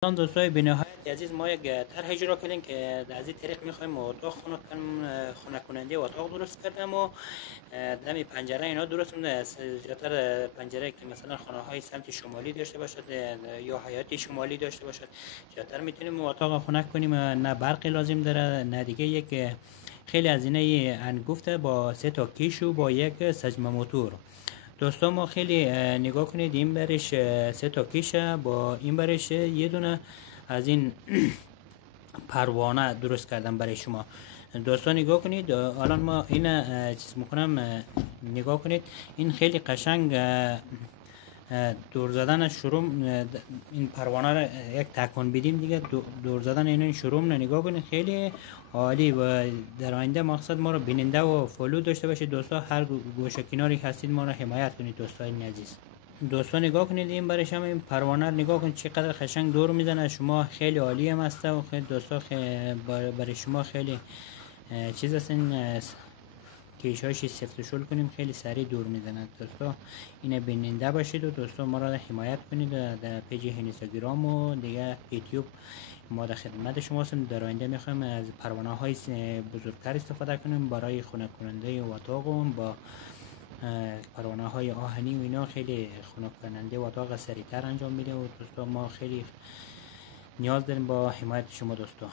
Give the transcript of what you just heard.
دوستای بینهایت عزیز، ما یک طرح اجرا کردیم که از این طریق میخوایم اتاق خنک کننده اتاق درست کردم و دم پنجره اینا درست کنیم. زیادتر پنجره که مثلا خانه های سمت شمالی داشته باشد یا حیاتی شمالی داشته باشد، زیادتر میتونیم اتاق خنک کنیم. نه برقی لازم داره، نه دیگه یک خیلی هزینه انگفته با 3 تا کیش و با یک سجمه موتور. دوستان ما خیلی نگاه کنید، این برش 3 تا کیشه، با این برش یه دونه از این پروانه درست کردم برای شما. دوستان نگاه کنید، الان ما این چیز میکنم، نگاه کنید این خیلی قشنگ دور زدن شروع. این پروانه را یک تکان بدیم دیگه، دور زدن این شروع نگاه کنید خیلی عالی. و در آینده مقصد ما رو بیننده و فالو داشته باشید دوستا، هر گوشه کناری هستید ما رو حمایت کنید دوستان عزیز. دوستان نگاه کنید این برش هم این پروانه رو نگاه کنید چقدر قشنگ دور میزنه شما، خیلی عالی هم هسته و خیلی دوستا برای شما خیلی چیز هستین. کیشاشی سفت شل کنیم خیلی سریع دور میزنه دوستا. اینه بیننده باشید و دوستا ما را حمایت کنید در پیج اینستاگرام و دیگه یوتیوب. ما در خدمت شما هستیم. در آینده میخوایم از پروانه های بزرگتر استفاده کنیم برای خنک کننده اتاق با پروانه های آهنی و اینا خیلی خنک کننده اتاق سریعتر انجام میده و دوستا ما خیلی نیاز داریم با حمایت شما دوستا.